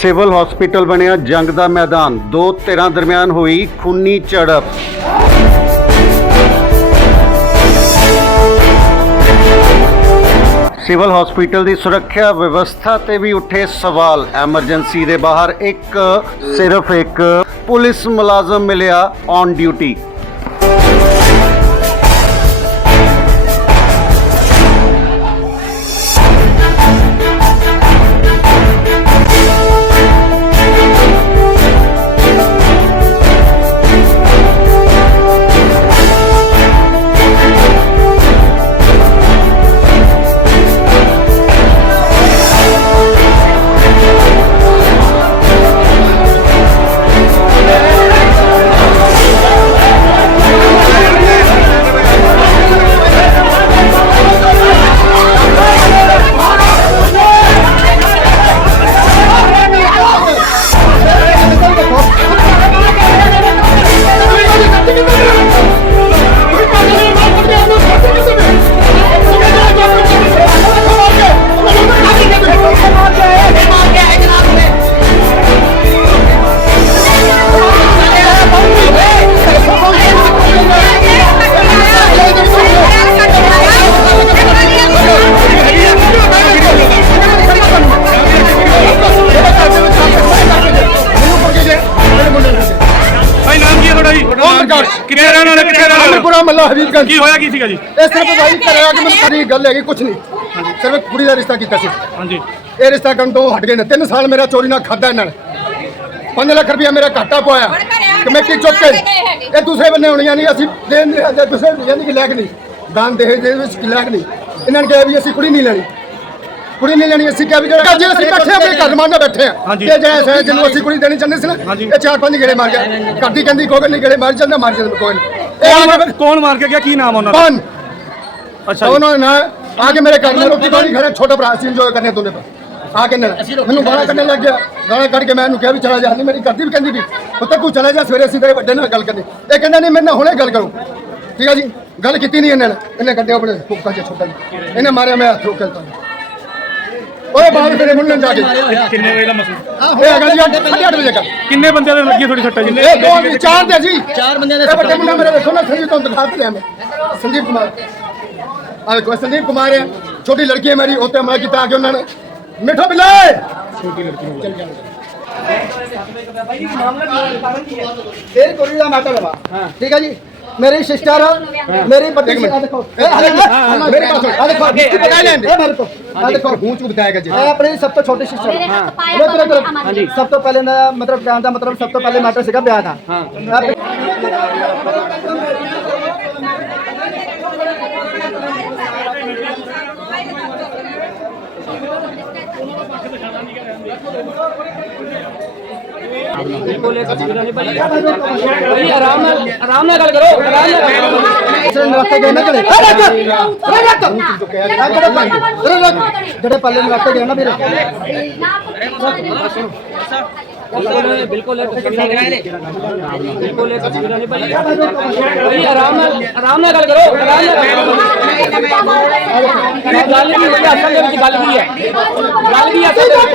Civil hospital ਬਣਿਆ ਜੰਗ ਦਾ ਮੈਦਾਨ। ਦੋ ਧਿਰਾਂ ਦਰਮਿਆਨ ਹੋਈ ਖੂਨੀ ਝੜਪ। ਸਿਵਲ ਹਸਪੀਟਲ ਦੀ ਸੁਰੱਖਿਆ ਵਿਵਸਥਾ ਤੇ ਵੀ ਉੱਠੇ ਸਵਾਲ। ਐਮਰਜੈਂਸੀ ਦੇ ਬਾਹਰ ਇੱਕ, ਸਿਰਫ ਇੱਕ ਪੁਲਿਸ ਮੁਲਾਜ਼ਮ ਮਿਲਿਆ ਔਨ ਡਿਊਟੀ ਹਬੀਬਗੰਜ ਕੀ ਹੋਇਆ ਕੀ ਸੀਗਾ ਜੀ? ਇਹ ਸਿਰਫ ਭਾਈ ਕਰਿਆ ਕਿ ਮੈਨੂੰ ਸਾਰੀ ਗੱਲ ਹੈਗੀ ਕੁਝ ਨਹੀਂ। ਸਿਰਫ ਇੱਕ ਕੁੜੀ ਦਾ ਰਿਸ਼ਤਾ ਕੀਤਾ ਸੀ। ਹਾਂਜੀ। ਇਹ ਰਿਸ਼ਤਾ ਕਰਨ ਤੋਂ ਹਟ ਗਏ ਨੇ। 3 ਸਾਲ ਮੇਰਾ ਚੋਰੀ ਨਾਲ ਖਾਦਾ ਇਹਨਾਂ ਨੇ। 5 ਲੱਖ ਰੁਪਇਆ ਮੇਰਾ ਘਾਟਾ ਪਵਾਇਆ ਕਮੇਟੀ ਚੁੱਕ ਕੇ ਇਹ ਦੂਸਰੇ ਬੰਨੇ ਹੋਣੀਆਂ ਨਹੀਂ ਅਸੀਂ ਦੇਣ ਨਹੀਂ ਆਂਦੇ ਦੂਸਰੇ ਯਾਨੀ ਕਿ ਲੈਕ ਨਹੀਂ। ਦਾਨ ਦੇ ਦੇ ਵਿੱਚ ਲੈਕ ਨਹੀਂ। ਇਹਨਾਂ ਨੇ ਕਿਹਾ ਵੀ ਅਸੀਂ ਕੁੜੀ ਨਹੀਂ ਲੈਣੀ। ਕੁੜੀ ਨਹੀਂ ਲੈਣੀ ਅਸੀਂ ਕਿਹਾ ਵੀ ਜਿਹੜਾ ਜੇ ਅਸੀਂ ਬੈਠੇ ਆਪਣੇ ਘਰ ਮਾਰਨਾ ਬੈਠੇ ਆ ਹਾਂਜੀ। ਤੇ ਜਿਹੜਾ ਹੈ ਜਿਹਨੂੰ ਅਸੀਂ ਕੁੜੀ ਦੇਣੀ ਚਾਹੁੰਦੇ ਸੀ ਨਾ ਹਾਂਜੀ। ਇਹ ਚਾਰ ਪੰਜ ਗੇੜੇ ਮਾਰ ਗਿਆ। ਕਰਦੀ ਕਹਿੰਦੀ ਕੋਈ ਨਹੀਂ ਗੇੜੇ ਮਾਰ ਜਾਂਦਾ ਮਾਰ ਜਾਂਦਾ ਕੋਈ ਨਹੀਂ ਇਹ ਕੌਣ ਗਿਆ? ਕੀ ਨਾਮ ਉਹਨਾਂ ਦਾ? कौन ਅੱਛਾ ਜੀ। दोनों ना आके मेरे घर में रोटी पानी ਤੂੰ ਚਲਾ ਜਾ। ਸਵੇਰੇ ਸਿੱਧੇ ਵੱਡੇ ਨਾਲ ਗੱਲ ਕਰਨੀ। ਇਹ ਕਹਿੰਦਾ ਨਹੀਂ ਮੈਂ ਨਾ ਹੁਣੇ ਗੱਲ ਕਰੂੰ। ਠੀਕ ਆ ਜੀ? ਗੱਲ ਕੀਤੀ ਨਹੀਂ ਇਹਨਾਂ ਨੇ ਇਹਨੇ ਕੱਢਿਆ ਆਪਣੇ ਫੁੱਕਾ ਚ ਛੋਟਾ ਜੀ ਇਹਨੇ ਮਾਰਿਆ ਮੈਂ ਹੱਥੋਂ ਕਲਤਾ ਓਏ ਬਾਹਰ ਮੇਰੇ ਮੁੰਡੇ ਨੂੰ ਜਾ ਕੇ ਕਿੰਨੇ ਵਜੇ ਦਾ ਮਸਲਾ ਇਹ ਹੈਗਾ ਜੀ ਅੱਜ ਸਾਢੇ ਅੱਠ ਵਜੇ ਦਾ ਕਿੰਨੇ ਬੰਦਿਆਂ ਦੇ ਲੱਗੀ ਥੋੜੀ ਸੱਟਾ ਜੀ ਇਹ ਦੋ ਵੀ ਚਾਰ ਦੇ ਜੀ ਚਾਰ ਬੰਦਿਆਂ ਦੇ ਵੱਡੇ ਮੁੰਡਾ ਮੇਰੇ ਦੇਖੋ ਨਾ ਸੰਜੀਵ ਤੋਂ ਦਿਖਾ ਦਿਆ ਮੈਂ ਸੰਜੀਵ ਕੁਮਾਰ ਆ ਦੇਖੋ ਇਹ ਸੰਜੀਵ ਕੁਮਾਰ ਹੈ ਛੋਟੀ ਲੜਕੀ ਹੈ ਮੇਰੀ ਉੱਤੇ ਹਮਲਾ ਕੀਤਾ ਆ ਕੇ ਉਹਨਾਂ ਨੇ ਮਿੱਠੋ ਬਿਲਾਏ ਛੋਟੀ ਲੜਕੀ ਇਹ ਕੁੜੀ ਦਾ ਮੈਟਰ ਹੈ ਠੀਕ ਹੈ ਜੀ ਮੇਰੀ ਸਿਸਟਰ ਮੇਰੀ ਆ ਦੇਖੋ ਮੇਰੇ ਪਾਸ ਆ ਦੇਖੋ ਇਹ ਮੇਰੇ ਕੋਲ ਆ ਦੇਖੋ ਹੂੰ ਚੂ ਬਤਾਏਗਾ ਜੀ। ਇਹ ਆਪਣੀ ਸਭ ਤੋਂ ਛੋਟੀ ਸਿਸਟਰ ਮੇਰੇ ਹੱਥ ਪਾਇਆ ਅਮਨ। ਸਭ ਤੋਂ ਪਹਿਲੇ ਦਾ ਮਤਲਬ ਕਹਿਣ ਦਾ ਮਤਲਬ ਸਭ ਤੋਂ ਪਹਿਲੇ ਮੈਟਰ ਸੀਗਾ ਵਿਆਹ ਦਾ। ਹਾਂ। ਭਾਈ ਆਰਾਮ ਨਾਲ ਆਰਾਮ ਨਾਲ ਗੱਲ ਕਰੋ, ਆਰਾਮ ਨਾਲ ਇਸਨੇ ਨਰਾਤੇ ਗਏ ਨਾ ਜਿਹੜੇ ਜਿਹੜੇ ਪੱਲੇ ਨਰਾਤੇ ਗਏ ਨਾ ਵੀਰੇ ਬਿਲਕੁਲ ਬਿਲਕੁਲ ਭਾਈ ਆਰਾਮ ਨਾਲ ਆਰਾਮ ਨਾਲ ਗੱਲ ਕਰੋ। ਆਰਾਮ ਨਾਲ ਗੱਲ ਕੀ ਹੋਈ ਅਸਲ ਦੇ ਵਿੱਚ ਗੱਲ ਕੀ ਹੈ? ਗੱਲ ਕੀ ਅਸਲ ਦੇ ਵਿੱਚ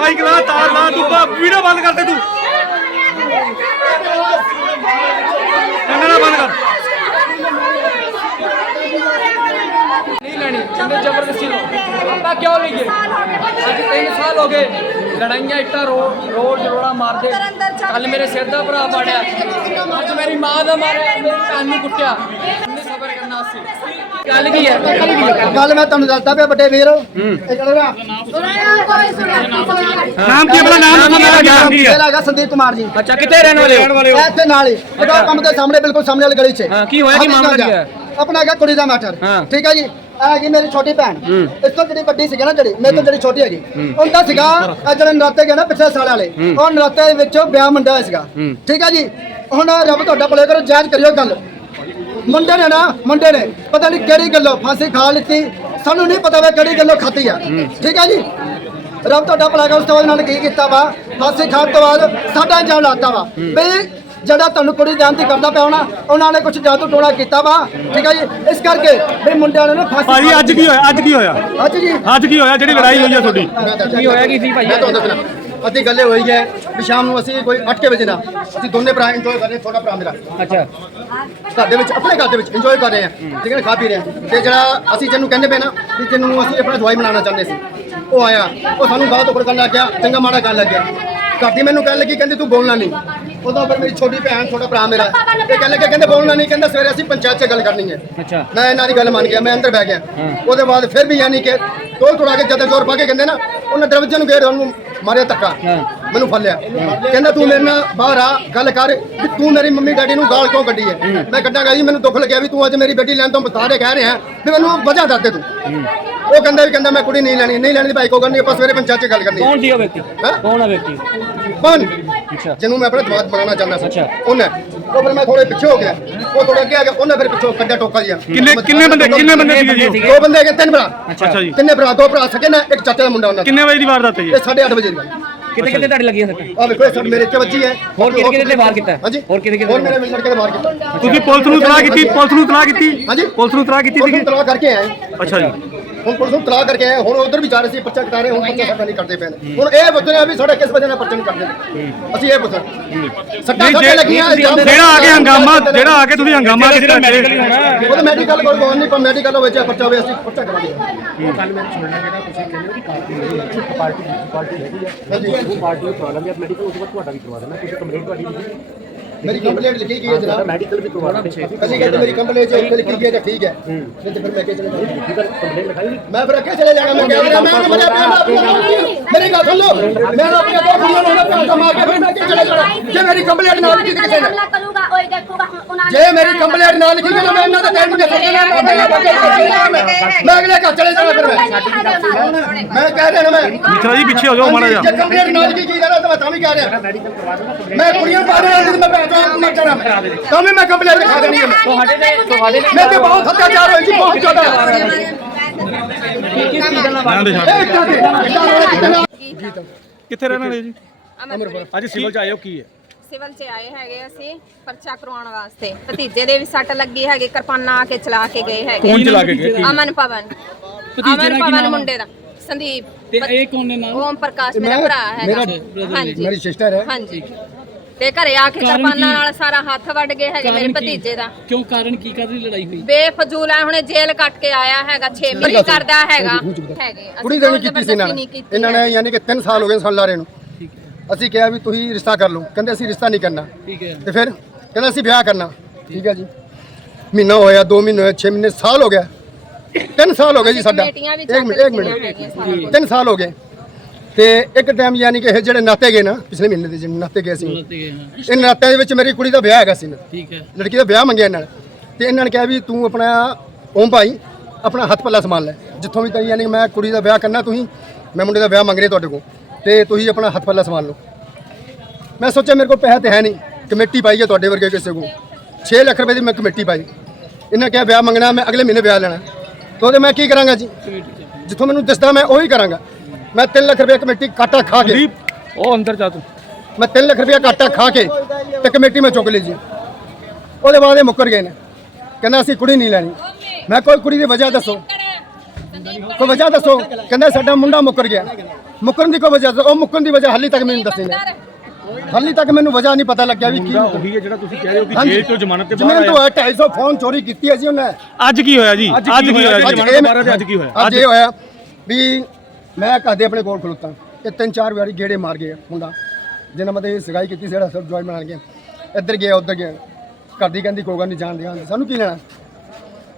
ਮਾਈਕ ਲਾ, ਤਾਰ ਲਾ, ਤੂੰ ਵੀਡੀਓ ਬੰਦ ਕਰ ਦੇ ਤੂੰ। ਅੰਦਰ ਬੰਦ ਕਰ। ਨਹੀਂ ਲੈਣੀ ਕਹਿੰਦੇ ਜ਼ਬਰਦਸਤੀ ਲੋ ਆਪਾਂ ਕਿਉਂ ਲਈਏ? ਅੱਜ 3 ਸਾਲ ਹੋ ਗਏ, ਲੜਾਈਆਂ ਇੱਟਾਂ ਰੋ ਰੋਡ ਰੋੜਾ ਮਾਰਦੇ। ਕੱਲ ਮੇਰੇ ਸਿਰ ਦਾ ਭਰਾ ਪਾੜਿਆ। ਅੱਜ ਮੇਰੀ ਮਾਂ ਦਾ ਮਾਰਿਆ, ਮੇਰੀ ਭੈਣ ਨੂੰ ਕੁੱਟਿਆ। ਸਬਰ ਕਰਨਾ ਸੀ। ਗੱਲ ਕੀ ਹੈ? ਗੱਲ ਮੈਂ ਤੁਹਾਨੂੰ ਦੱਸਦਾ ਪਿਆ ਵੱਡੇ ਵੀਰ। ਇਹ ਗੱਲ ਨਾ। ਨਾਮ ਕੀ ਆਪਣਾ ਨਾਮ ਮੇਰਾ ਨਾਮ ਕੀ ਹੈ? ਮੇਰਾ ਹੈਗਾ ਸੰਦੀਪ ਕੁਮਾਰ ਜੀ। ਅੱਛਾ ਕਿੱਥੇ ਰਹਿਣ ਵਾਲੇ ਹੋ? ਇੱਥੇ ਨਾਲ ਹੀ। ਇਹਦਾ ਕੰਮ ਦੇ ਸਾਹਮਣੇ ਬਿਲਕੁਲ ਸਾਹਮਣੇ ਵਾਲੀ ਗਲੀ 'ਚ। ਹਾਂ, ਕੀ ਹੋਇਆ, ਕੀ ਮਾਮਲਾ ਕੀ ਹੈ? ਆਪਣਾ ਹੈਗਾ ਕੁੜੀ ਦਾ ਮੈਟਰ ਹਾਂ। ਠੀਕ ਹੈ ਜੀ? ਇਹ ਹੈਗੀ ਮੇਰੀ ਛੋਟੀ ਭੈਣ। ਇਸ ਤੋਂ ਜਿਹੜੀ ਵੱਡੀ ਸੀਗੀ ਨਾ ਜਿਹੜੀ ਮੇਰੇ ਤੋਂ ਜਿਹੜੀ ਛੋਟੀ ਹੈਗੀ। ਉਹਦਾ ਸੀਗਾ ਜਿਹੜੇ ਨਰਾਤੇ ਗਏ ਨਾ ਪਿਛਲੇ ਸਾਲ ਵਾਲੇ। ਉਹ ਨਰਾਤੇ ਦੇ ਵਿੱਚ ਵਿਆਹ ਮੰਡਿਆ ਹੋਇਆ ਸੀਗਾ। ਠੀਕ ਹੈ ਜੀ? ਹੁਣ ਰੱਬ ਤੁਹਾਡਾ ਭਲੇ ਕਰੋ ਜਾਇਜ਼ ਕਰਿਓ ਗੱਲ। ਮੁੰਡੇ ਨੇ ਨਾ ਮੁੰਡੇ ਨੇ ਪਤਾ ਨਹੀਂ ਕਿਹੜੀ ਗੱਲੋਂ ਫਾਂਸੀ ਖਾ ਲਿੱਤੀ ਸਾਨੂੰ ਨਹੀਂ ਪਤਾ ਵਾ ਕਿਹੜੀ ਗੱਲੋਂ ਖਾਧੀ ਆ। ਠੀਕ ਹੈ ਜੀ? ਰੱਬ ਤੁਹਾਡਾ ਭਲਾ ਕਰੇ ਉਸ ਤੋਂ ਬਾਅਦ ਉਹਨਾਂ ਨੇ ਕੀ ਕੀਤਾ ਵਾ? ਫਾਂਸੀ ਖਾਣ ਤੋਂ ਬਾਅਦ ਸਾਡਾ ਇੰਜਾਮ ਲਾਤਾ ਵਾ। ਵੀ ਜਿਹੜਾ ਤੁਹਾਨੂੰ ਕੁੜੀ ਜਾਣਦੀ ਕਰਦਾ ਪਿਆ ਹੋਣਾ ਉਹਨਾਂ ਨੇ ਕੁਝ ਜਾਦੂ ਟੋਣਾ ਕੀਤਾ ਵਾ। ਠੀਕ ਹੈ ਜੀ? ਇਸ ਕਰਕੇ ਵੀ ਮੁੰਡਿਆਂ ਨੇ ਨਾ ਫਾਂਸੀ ਭਾਜੀ ਅੱਜ ਕੀ ਹੋਇਆ ਅੱਜ ਕੀ ਹੋਇਆ? ਅੱਜ ਜੀ। ਅੱਜ ਕੀ ਹੋਇਆ? ਜਿਹੜੀ ਲੜਾਈ ਹੋਈ ਹੈ ਤੁਹਾਡੀ? ਕੀ ਹੋਇਆ ਕੀ ਸੀ ਭਾਈ? ਮੈਂ ਤੁਹਾਨੂੰ ਦੱਸਣਾ। ਅੱਧੀ ਗੱਲ ਹੋਈ ਹੈ ਵੀ ਸ਼ਾਮ ਨੂੰ ਅਸੀਂ ਕੋਈ 8 ਵਜੇ ਨਾ ਅਸੀਂ ਦੋਨੇ ਭਰਾ ਇੰਜੋਏ ਕਰ ਰਹੇ ਛੋਟਾ ਭਰਾ ਮੇਰਾ। ਅੱਛਾ। ਘਰ ਦੇ ਵਿੱਚ ਆਪਣੇ ਘਰ ਦੇ ਵਿੱਚ ਇੰਜੋਏ ਕਰ ਰਹੇ ਹੈ ਨਾ, ਖਾ ਪੀ ਰਹੇ ਹਾਂ। ਤੇ ਜਿਹੜਾ ਅਸੀਂ ਜਿਹਨੂੰ ਕਹਿੰਦੇ ਪਏ ਨਾ ਕਿ ਜਿਹਨੂੰ ਅਸੀਂ ਆਪਣਾ ਜਵਾਈ ਬਣਾਉਣਾ ਚਾਹੁੰਦੇ ਸੀ ਉਹ ਆਇਆ। ਉਹ ਸਾਨੂੰ ਗਾਹ ਤੋਂ ਕਰਨ ਲੱਗ ਗਿਆ ਚੰਗਾ ਮਾੜਾ ਕਰਨ ਲੱਗ ਗਿਆ ਘਰ ਦੀ ਮੈਨੂੰ ਕਹਿਣ ਲੱਗੀ ਕਹਿੰਦੀ ਤੂੰ ਬੋਲਣਾ ਨਹੀਂ। ਉਦੋਂ ਫਿਰ ਮੇਰੀ ਛੋਟੀ ਭੈਣ ਛੋਟਾ ਭਰਾ ਮੇਰਾ ਇਹ ਕਹਿਣ ਲੱਗਾ ਕਹਿੰਦੇ ਬੋਲਣਾ ਨਹੀਂ ਕਹਿੰਦਾ ਸਵੇਰੇ ਅਸੀਂ ਪੰਚਾਇਤ 'ਚ ਗੱਲ ਕਰਨੀ ਹੈ। ਅੱਛਾ। ਮੈਂ ਇਹਨਾਂ ਦੀ ਗੱਲ ਮੰਨ ਗਿਆ ਮੈਂ ਅੰਦਰ ਬਹਿ ਗਿਆ। ਉਹਦੇ ਬਾਅਦ ਫਿਰ ਵੀ ਯਾਨੀ ਕਿ ਤੋਲ ਤੋੜਾ ਕੇ ਜਦ ਜ਼ੋਰ ਪਾ ਕੇ ਕਹਿੰਦੇ ਨਾ ਉਹਨੇ ਦਰਵਾਜ਼ੇ ਨੂੰ ਗੇੜ ਉਹਨੂੰ ਮਾਰਿਆ ਧੱਕਾ। ਮੈਨੂੰ ਫੜ ਲਿਆ। ਕਹਿੰਦਾ ਤੂੰ ਮੇਰੇ ਨਾਲ ਬਾਹਰ ਆ ਗੱਲ ਕਰ। ਵੀ ਤੂੰ ਮੇਰੀ ਮੰਮੀ ਡੈਡੀ ਨੂੰ ਗਾਲ ਕਿਉਂ ਕੱਢੀ ਹੈ? ਮੈਂ ਕੱਢਾਂਗਾ ਜੀ ਮੈਨੂੰ ਦੁੱਖ ਲੱਗਿਆ ਵੀ ਤੂੰ ਅੱਜ ਮੇਰੀ ਬੇਟੀ ਲੈਣ ਤੋਂ ਬਤਾ ਦੇ ਕਹਿ ਰਿਹਾ ਵੀ ਮੈਨੂੰ ਵਜ੍ਹਾ ਦੱਸ ਦੇ ਤੂੰ। ਉਹ ਕਹਿੰਦਾ ਵੀ ਕਹਿੰਦਾ ਮੈਂ ਕੁੜੀ ਨਹੀਂ ਲੈਣੀ ਨਹੀਂ ਲੈਣੀ ਦੀ ਭਾਈ ਕੋ ਕਰਨੀ ਆਪਾਂ ਸਵੇਰੇ ਪੰਚਾਇਤ 'ਚ ਗੱਲ ਕਰਨੀ ਕੌਣ ਸੀ ਉਹ ਵਿਅਕਤੀ? ਕੌਣ ਆ ਵਿਅਕਤੀ? ਅੱਛਾ। ਜਿਹਨੂੰ ਮੈਂ ਆਪਣਾ ਦਿਮਾਗ ਬਣਾਉਣਾ ਚਾਹੁੰਦਾ ਸੀ। ਉਹਨੇ। ਉਹ ਫਿਰ ਮੈਂ ਥੋੜੇ ਪਿੱਛੇ ਹੋ ਗਿਆ। ਉਹ ਥੋੜਾ ਅੱਗੇ ਆ ਗਿਆ। ਉਹਨੇ ਫਿਰ ਪਿੱਛੋਂ ਕੱਢਿਆ ਟੋਕਾ ਜਿਹਾ। ਕਿੰਨੇ ਕਿੰਨੇ ਬੰਦੇ ਕਿੰਨੇ ਬੰਦੇ ਸੀਗੇ ਜੀ? ਦੋ ਬੰਦੇ ਹੈਗੇ ਤਿੰਨ ਭਰਾ। ਅੱਛਾ ਜੀ। ਤਿੰਨੇ ਭਰਾ ਦੋ ਭਰਾ ਸਕੇ ਨਾ ਇੱਕ ਚਾਚਾ ਦਾ ਮੁੰਡਾ ਉਹਨਾਂ ਦਾ। ਕਿੰਨੇ ਵਜੇ ਦੀ ਵਾਰਦਾਤ ਹੈ ਜੀ? ਇਹ 8:30 ਵਜੇ ਦੀ ਗੱਲ ਕਿਤੇ ਕਿਤੇ ਤੁਹਾਡੇ ਲੱਗੀਆਂ ਸੱਟਾਂ? ਆ ਵੇਖੋ ਇਹ ਸਾਡੇ ਮੇਰੇ ਇੱਥੇ ਵੱਜੀ ਹੈ। ਹੋਰ ਕਿਹਦੇ ਕਿਹਦੇ ਤੇ ਵਾਰ ਕੀਤਾ? ਹੈ? ਹਾਂਜੀ। ਹੋਰ ਕਿਹਦੇ ਕਿਹਦੇ ਹੋਰ ਮੇਰੇ ਲੜਕੇ ਦੇ ਵਾਰ ਕੀਤਾ। ਤੁਸੀਂ ਪੁਲਿਸ ਨੂੰ ਤਲਾਹ ਕੀਤੀ ਪੁਲਿਸ ਨੂੰ ਤਲਾਹ ਕੀਤੀ? ਹਾਂਜੀ। ਪੁਲਿਸ ਨੂੰ ਤਲਾਹ ਕੀਤੀ ਨੂੰ ਤਲਾਕ ਕਰਕੇ ਆਏ। ਅੱਛਾ ਜੀ। ਹੁਣ ਪੁਲਿਸ ਨੂੰ ਤਲਾਕ ਕਰਕੇ ਆਏ ਹੁਣ ਉਧਰ ਵੀ ਜਾ ਰਹੇ ਸੀ ਪਰਚਾ ਕਟਾ ਰਹੇ ਹੁਣ ਪਰਚਾ ਸਾਡਾ ਨਹੀਂ ਕਰਦੇ ਪਏ ਨੇ। ਹੁਣ ਇਹ ਪੁੱਛਣਾ ਵੀ ਸਾਡਾ ਕਿਸ ਵਜ੍ਹਾ ਨਾਲ ਪਰਚਾ ਨਹੀਂ ਕਰਦੇ ਨੇ। ਅਸੀਂ ਇਹ ਪੁੱਛਣਾ ਸੱਟਾਂ ਜੇ- ਲੱਗੀਆਂ ਜਿਹੜਾ ਆ ਕੇ ਹੰਗਾਮਾ ਜਿਹੜਾ ਆ ਕੇ ਤੁਸੀਂ ਹੰਗਾਮਾ ਕੀਤਾ ਉਹ ਤਾਂ ਮੈਡੀਕਲ ਕੋਲ ਕੋਈ ਨਹੀਂ ਪਰ ਮੈਡੀਕਲ ਹੋਵੇ ਜਾਂ ਪਰਚਾ ਹੋਵੇ ਅਸੀਂ ਪਰਚਾ ਕਰਾ ਦਿੰਦੇ ਮੇਰੀ ਕੰਪਲੇਂਟ ਲਿਖੀ ਗਈ ਹੈ ਜਨਾਬ ਮੈਡੀਕਲ ਵੀ ਕਰਵਾ ਦੇ ਅਸੀਂ ਕਹਿੰਦੇ ਮੇਰੀ ਕੰਪਲੇਂਟ ਜੋ ਲਿਖੀ ਗਈ ਹੈ ਤਾਂ ਠੀਕ ਹੈ ਨਹੀਂ ਤੇ ਫਿਰ ਮੈਂ ਕਿਹ ਚਲੇ ਜਾਣਾ ਮੈਂ ਫਿਰ ਅੱਗੇ ਚਲੇ ਜਾਣਾ ਮੈਂ ਕਹਿ ਰਿਹਾ ਮੈਂ ਤਾਂ ਮੇਰੇ ਮੇਰੀ ਗੱਲ ਸੁਣ ਲਓ ਮੈਂ ਆਪਣੀ ਦੋ ਕੁੜੀਆਂ ਨੂੰ ਉਹਨਾਂ ਦਾ ਮਾਰ ਕੇ ਫਿਰ ਮੈਂ ਅੱਗੇ ਚਲੇ ਜਾਣਾ ਜੇ ਮੇਰੀ ਕੰਪਲੇਂਟ ਨਾਲ ਲਿਖੀ ਕਿਸੇ ਨੇ ਕਰੂਗਾ ਓਏ ਦੇਖੂਗਾ ਹੁਣ ਉਹਨਾਂ ਜੇ ਮੇਰੀ ਕੰਪਲੇਂਟ ਨਾਲ ਲਿਖੀ ਗਈ ਤਾਂ ਮੈਂ ਇਹਨਾਂ ਦਾ ਟਾਈਮ ਨਹੀਂ ਦੇ ਸਕਦਾ ਮੈਂ ਅਗਲੇ ਘਰ ਚਲੇ ਜਾਣਾ ਫਿਰ ਮੈਂ ਮੈਂ ਕਹਿ ਰਿਹਾ ਨਾ ਮੈਂ ਮਿੱਤਰਾ ਜੀ ਪਿੱਛੇ ਹੋ ਜਾਓ ਮਾੜਾ ਜਿਹਾ ਜੇ ਕੰਪਲੇਂਟ ਨਾਲ ਕੀ ਕੀ ਜਾਣਾ ਤਾਂ ਮੈਂ ਤਾਂ ਵੀ ਕਹਿ ਰਿਹਾ ਮੈਂ ਕੁੜੀਆਂ ਪਾ ਰਿਹਾ ਤੇ ਮੈਂ ਭੈਣ ਚੋਦ ਮਰ ਜਾਣਾ ਮੈਂ। ਤਾਂ ਵੀ ਮੈਂ ਕੰਪਲੇਂਟ ਲਿਖਾ ਦੇਣੀ ਹੈ। ਤੁਹਾਡੇ ਤੇ ਤੁਹਾਡੇ ਤੇ ਮੇਰੇ ਤੇ ਬਹੁਤ ਅਤਿਆਚਾਰ ਹੋਏ ਜੀ ਬਹੁਤ ਜ਼ਿਆਦਾ। ਕਿਸ ਚੀਜ਼ ਦਾ ਕਿੱਥੇ ਰਹਿਣਾ ਨੇ ਜੀ? ਅਮਰਪੁਰ ਅੱਜ ਸਿਵਲ ਚ ਆਏ ਹੋ ਕੀ ਹੈ? ਸਿਵਲ 'ਚ ਆਏ ਹੈਗੇ ਅਸੀਂ ਪਰਚਾ ਕਰਵਾਉਣ ਵਾਸਤੇ। ਭਤੀਜੇ ਦੇ ਵੀ ਸੱਟ ਲੱਗੀ ਹੈਗੀ ਕਿਰਪਾਨਾਂ ਆ ਕੇ ਚਲਾ ਕੇ ਗਏ ਹੈਗੇ। ਕੌਣ ਚਲਾ ਕੇ ਗਏ? ਅਮਨ ਪਵਨ। ਅਮਨ ਪਵਨ ਮੁੰਡੇ ਦਾ। ਸੰਦੀਪ। ਤੇ ਇਹ ਕੌਣ ਨੇ ਨਾਮ ਓਮ ਪ੍ਰਕਾਸ਼ ਮੇਰਾ ਭਰਾ ਹੈਗਾ। ਮੇਰੀ ਸਿਸਟਰ ਹੈ। ਹਾਂਜੀ। ਤੇ ਘਰੇ ਆ ਕੇ ਕਿਰਪਾਨਾਂ ਨਾਲ ਸਾਰਾ ਹੱਥ ਵੱਢ ਗਏ ਹੈਗੇ ਮੇਰੇ ਭਤੀਜੇ ਦਾ। ਕਿਉਂ? ਕਾਰਨ ਕੀ? ਕਾਦੀ ਲੜਾਈ ਹੋਈ? ਬੇਫਜ਼ੂਲ ਆ ਹੁਣੇ ਜੇਲ੍ਹ ਕੱਟ ਕੇ ਆਇਆ ਹੈਗਾ 6 ਮਹੀਨੇ ਕਰਦਾ ਹੈਗਾ। ਹੈਗੇ ਅਸੀਂ ਕੁੜੀ ਦੇ ਨਹੀਂ ਕੋਈ ਕੀਤੀ ਸੀ ਇਹਨਾਂ ਜ਼ਬਰਦਸਤੀ ਨੇ ਨਹੀਂ ਕੀਤੀ ਇਹਨਾਂ ਨੇ ਯਾਨੀ ਕਿ 3 ਸਾਲ ਹੋ ਗਏ ਸਾਨੂੰ ਲਾਰੇ ਨੂੰ। ਅਸੀਂ ਕਿਹਾ ਵੀ ਤੁਸੀਂ ਰਿਸ਼ਤਾ ਕਰ ਲਓ। ਕਹਿੰਦੇ ਅਸੀਂ ਰਿਸ਼ਤਾ ਨਹੀਂ ਕਰਨਾ। ਠੀਕ ਹੈ। ਤੇ ਫਿਰ ਕਹਿੰਦਾ ਅਸੀਂ ਵਿਆਹ ਕਰਨਾ। ਠੀਕ ਹੈ ਜੀ। ਮਹੀਨਾ ਹੋਇਆ 2 ਮਹੀਨੇ ਹੋਏ 6 ਮਹੀਨੇ ਸਾਲ ਹੋ ਗਿਆ। 3 ਸਾਲ ਹੋ ਗਏ ਜੀ ਸਾਡਾ। ਕਮੇਟੀਆਂ ਵੀ ਇੱਕ ਚੱਕ ਮਿੰਟ ਇੱਕ ਮਿੰਟ। ਹੈਗੀਆਂ ਸਾਰਾ 3 ਸਾਲ ਹੋ ਗਏ। ਤੇ ਇੱਕ ਟਾਈਮ ਯਾਨੀ ਕਿ ਇਹ ਜਿਹੜੇ ਨਾਤੇ ਗਏ ਨਾ ਪਿਛਲੇ ਮਹੀਨੇ ਦੇ ਜਿਹੜੇ ਨਾਤੇ ਗਏ ਸੀ ਇਹ ਨਾਤਿਆਂ ਦੇ ਵਿੱਚ ਮੇਰੀ ਕੁੜੀ ਦਾ ਵਿਆਹ ਹੈਗਾ ਸੀ ਨਾ ਠੀਕ ਹੈ। ਲੜਕੀ ਦਾ ਵਿਆਹ ਮੰਗਿਆ ਇਹਨਾਂ ਨੇ। ਤੇ ਇਹਨਾਂ ਨੇ ਕਿਹਾ ਵੀ ਤੂੰ ਆਪਣਾ ਓਮ ਭਾਈ ਆਪਣਾ ਹੱਥ ਪੱਲਾ ਸੰਭਾਲ ਲੈ। ਜਿੱਥੋਂ ਵੀ ਤਈ ਯਾਨੀ ਕਿ ਮੈਂ ਕੁੜੀ ਦਾ ਵਿਆਹ ਕਰਨਾ ਤੁਸੀਂ ਮੈਂ ਮੁੰਡੇ ਦਾ ਵਿਆਹ ਮੰਗ ਰਿਹਾ ਤੁਹਾਡੇ ਕੋਲ ਤੇ ਤੁਸੀਂ ਆਪਣਾ ਹੱਥ ਪੱਲਾ ਸੰਭਾਲ ਲਓ। ਮੈਂ ਸੋਚਿਆ ਮੇਰੇ ਕੋਲ ਪੈਸਾ ਤੇ ਹੈ ਨਹੀਂ ਕਮੇਟੀ ਪਾਈ ਹੈ ਤੁਹਾਡੇ ਵਰਗੇ ਕਿਸੇ ਕੋਲ। 6 ਲੱਖ ਰੁਪਏ ਦੀ ਮੈਂ ਕਮੇਟੀ ਪਾਈ। ਇਹਨਾਂ ਕਿਹਾ ਵਿਆਹ ਮੰਗਣਾ ਮੈਂ ਅਗਲੇ ਮਹੀਨੇ ਵਿਆਹ ਲੈਣਾ। ਤੇ ਉਹਦੇ ਮੈਂ ਕੀ ਕਰਾਂਗਾ ਜੀ? ਜਿੱਥੋਂ ਮੈਨੂੰ ਦਿਸਦਾ ਮੈਂ ਉਹੀ ਕਰਾਂਗਾ। ਮੈਂ 3 ਲੱਖ ਰੁਪਏ ਕਮੇਟੀ ਕਾਟਾ ਖਾ ਕੇ ਉਹ ਅੰਦਰ ਜਾ ਤੂੰ। ਮੈਂ 3 ਲੱਖ ਰੁਪਇਆ ਕਾਟਾ ਖਾ ਕੇ ਤੇ ਕਮੇਟੀ ਮੈਂ ਚੁੱਕ ਲਈ ਜੀ। ਉਹਦੇ ਬਾਅਦ ਇਹ ਮੁੱਕਰ ਗਏ ਨੇ। ਕਹਿੰਦਾ ਅਸੀਂ ਕੁੜੀ ਨਹੀਂ ਲੈਣੀ। ਮੈਂ ਕੋਈ ਕੁੜੀ ਦੀ ਵਜ੍ਹਾ ਦੱਸੋ। ਕੋਈ ਵਜ੍ਹਾ ਦੱਸੋ। ਕਹਿੰਦਾ ਸਾਡਾ ਮੁੰਡਾ ਮੁੱਕਰ ਗਿਆ। ਮੁੱਕਰਨ ਦੀ ਕੋਈ ਵਜ੍ਹਾ ਦੱਸੋ। ਉਹ ਮੁੱਕਰਨ ਦੀ ਵਜ੍ਹਾ ਹਾਲੀ ਤੱਕ ਮੈਨੂੰ ਦੱਸੀ ਨਹੀਂ। ਹਾਲੀ ਤੱਕ ਮੈਨੂੰ ਵਜ੍ਹਾ ਨਹੀਂ ਪਤਾ ਲੱਗਿਆ ਵੀ ਕੀ ਉਹੀ ਹੈ ਜਿਹੜਾ ਤੁਸੀਂ ਕਹਿ ਰਹੇ ਹੋ ਕਿ। ਜੇਲ੍ਹ ਤੋਂ ਜ਼ਮਾਨਤ ਤੇ ਬਾਹਰ ਤੋਂ ਆਇਆ। 250 ਫੋਨ ਚੋਰੀ ਕੀਤੀ ਹੈ ਜੀ ਉਹਨੇ। ਅੱਜ ਕੀ ਹੋਇਆ ਜੀ? ਅੱਜ ਕੀ ਹੋਇਆ? ਅੱਜ ਜ਼ਮਾਨਤ ਇਹ ਤੋਂ ਬਾਹਰ ਆਇਆ, ਅੱਜ ਕੀ ਹੋਇਆ? ਅੱਜ ਇਹ ਹੋਇਆ ਵੀ ਮੈਂ ਘਰ ਦੇ ਆਪਣੇ ਕੋਲ ਖਲੋਤਾ ਇਹ ਤਿੰਨ ਚਾਰ ਵਾਰੀ ਗੇੜੇ ਮਾਰ ਗਏ ਮੁੰਡਾ, ਜਿਹਨਾਂ ਮਤੇ ਸਗਾਈ ਕੀਤੀ ਸੀ ਜਿਹੜਾ ਸਭ ਜੁਆਇਨ ਬਣਾ ਗਿਆ। ਇੱਧਰ ਗਿਆ, ਉੱਧਰ ਗਿਆ। ਘਰ ਦੀ ਕਹਿੰਦੀ, ਕੋਈ ਗੱਲ ਨਹੀਂ, ਜਾਣ ਦਿਆਂ ਸਾਨੂੰ ਕੀ ਲੈਣਾ?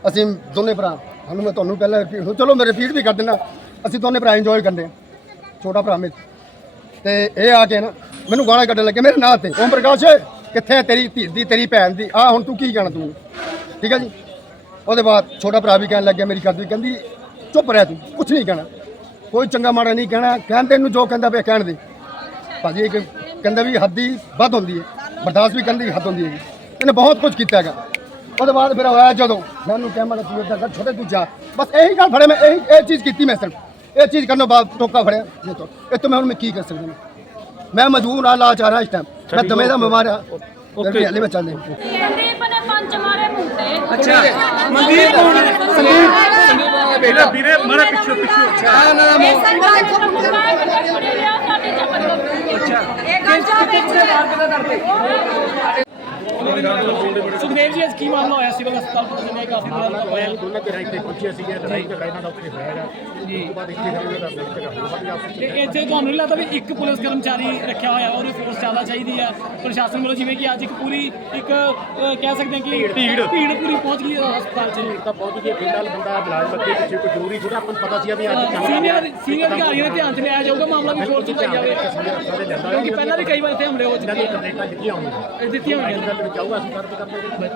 ਅਸੀਂ ਦੋਨੇ ਭਰਾ। ਸਾਨੂੰ ਮੈਂ ਤੁਹਾਨੂੰ ਪਹਿਲਾਂ repeat- ਚਲੋ ਮੈਂ ਰਿਪੀਟ ਵੀ ਕਰ ਦਿੰਦਾ। ਅਸੀਂ ਦੋਨੇ ਭਰਾ ਇੰਜੋਏ ਕਰਦੇ ਛੋਟਾ ਭਰਾ ਮੇਰੇ। ਤੇ ਇਹ ਆ ਕੇ ਨਾ, ਮੈਨੂੰ ਗਾਣਾ ਕੱਢਣ ਲੱਗੇ। ਮੇਰੇ ਨਾਂ ਤੇ। ਓਮ ਪ੍ਰਕਾਸ਼, ਕਿੱਥੇ ਤੇਰੀ ਧੀ ਦੀ, ਤੇਰੀ ਭੈਣ ਦੀ? ਆ ਹੁਣ ਤੂੰ ਕੀ ਕਹਿਣਾ ਤੂੰ? ਠੀਕ ਹੈ ਜੀ? ਉਹਦੇ ਬਾਅਦ ਛੋਟਾ ਭਰਾ ਵੀ ਕਹਿਣ ਲੱਗਿਆ, ਮੇਰੀ ਕਰਦੀ ਕਹਿੰਦੀ, ਚੁੱਪ ਰਹਿ ਤੂੰ। ਕੁਝ ਨਹੀਂ ਕਹਿਣਾ। ਕੋਈ ਚੰਗਾ ਮਾੜਾ ਨਹੀਂ ਕਹਿਣਾ ਕਹਿਣ ਤੈਨੂੰ ਜੋ ਕਹਿੰਦਾ ਪਿਆ ਕਹਿਣ ਦੇ। ਭਾਜੀ ਇੱਕ ਕਹਿੰਦਾ ਵੀ ਹੱਦੀ ਵੱਧ ਹੁੰਦੀ ਹੈ। ਬਰਦਾਸ਼ਤ ਵੀ ਕਰਨ ਦੀ ਹੱਦ ਹੁੰਦੀ ਹੈ ਇਹਨੇ ਬਹੁਤ ਕੁਝ ਕੀਤਾ ਹੈਗਾ। ਉਹਦੇ ਬਾਅਦ ਫਿਰ ਹੋਇਆ ਜਦੋਂ ਮੈਨੂੰ ਕਿਹਾ ਮੈਂ ਕਿਹਾ ਤੂੰ ਇੱਦਾਂ ਕਰ ਛੋਟੇ ਤੂੰ ਜਾ। ਬਸ ਇਹੀ ਗੱਲ ਫੜੇ ਮੈਂ ਇਹੀ ਇਹ ਚੀਜ਼ ਕੀਤੀ ਮੈਂ ਸਿਰਫ। ਇਹ ਚੀਜ਼ ਕਰਨ ਤੋਂ ਬਾਅਦ ਟੋਕਾ ਫੜਿਆ ਇਹ ਤੋਂ ਇਹ ਤੋਂ ਮੈਂ ਹੁਣ ਮੈਂ ਕੀ ਕਰ ਸਕਦਾ ਹਾਂ? ਮੈਂ ਮਜਬੂਰ ਆ ਲਾਚਾਰ ਹਾਂ ਇਸ ਟਾਈਮ ਮੈਂ ਦਮੇ ਦਾ ਬਿਮਾਰ ਆ। ਓਕੇ। ਹਲੇ ਮੈਂ ਚੱਲਦੇ ਨੇ ਪੰਜ ਮਾਰੇ ਮੁੰਡੇ। ਅੱਛਾ। ਮਨਦੀਪ ਕੌਣ ਹੈ ਬੇਟਾ ਵੀਰੇ ਮਾਰੇ ਪਿੱਛੇ ਪਿੱਛੇ। ਆ ਨਾ ਮੋ ਕੁੜੀ ਲਿਆ ਸਾਡੇ ਚੱਪਲ ਅੱਛਾ ਇਹ ਗੱਲ ਕਿੱਥੇ ਕਿੱਥੇ ਮਾਰ ਕੇ ਕਰਦੇ? ਸੁਖਦੇਵ ਜੀ ਅੱਜ ਕੀ ਮਾਮਲਾ ਹੋਇਆ ਸਿਵਲ ਹਸਪਤਾਲ ਪੁਲਿਸ ਨੇ ਕਾਫੀ ਬੜਾ ਹੋਇਆ। ਦੋਨਾਂ ਤੇ ਇੱਥੇ ਪਹੁੰਚੇ ਸੀਗੇ ਲੜਾਈ ਝਗੜਾ ਇਹਨਾਂ ਦਾ ਉੱਥੇ ਹੋਇਆ ਹੈਗਾ। ਜੀ। ਉਸ ਤੋਂ ਬਾਅਦ ਇੱਥੇ ਇਹਨਾਂ ਦਾ ਆਪਸ ਤੇ ਇੱਥੇ ਤੁਹਾਨੂੰ ਨਹੀਂ ਲੱਗਦਾ ਵੀ ਇੱਕ ਪੁਲਿਸ ਕਰਮਚਾਰੀ ਰੱਖਿਆ ਹੋਇਆ ਔਰ ਫੋਰਸ ਜ਼ਿਆਦਾ ਚਾਹੀਦੀ ਹੈ ਪ੍ਰਸ਼ਾਸਨ ਵੱਲੋਂ ਜਿਵੇਂ ਕਿ ਅੱਜ ਇੱਕ ਪੂਰੀ ਇੱਕ ਕਹਿ ਸਕਦੇ ਹਾਂ ਕਿ ਭੀੜ। ਭੀੜ ਪੂਰੀ ਪਹੁੰਚ ਗਈ ਹੈ ਹਸਪਤਾਲ 'ਚ। ਤਾਂ ਪਹੁੰਚ ਪਿੰਡ ਵਾਲ ਬੰਦਾ ਮੁਲਾਜ਼ਮ ਅੱਗੇ ਪਿੱਛੇ ਕੋਈ ਜ਼ਰੂਰੀ ਥੋੜਾ ਆਪਾਂ ਨੂੰ ਪਤਾ ਸੀ ਵੀ ਅੱਜ ਸੀਨੀਅਰ ਸੀਨੀਅਰ ਅਧਿਕਾਰੀਆਂ ਦੇ ਧਿਆਨ 'ਚ ਲਿਆਇਆ ਜਾਊਗਾ ਮਾਮਲਾ ਵੀ ਫੋਰਸ ਚੁਕਾਈ ਜਾਵੇ। ਕਿਉਂਕਿ ਪਹਿਲਾਂ ਵੀ ਕਈ ਵਾਰ ਇੱਥੇ ਹਮਲੇ ਹੋ ਚੁੱਕੇ ਆ। ਦਿੱਤੀਆਂ ਹੋਈਆਂ ਇਹ ਦਿੱਤੀਆਂ ਅਸੀਂ ਕਰਦੇ ਕਰਦੇ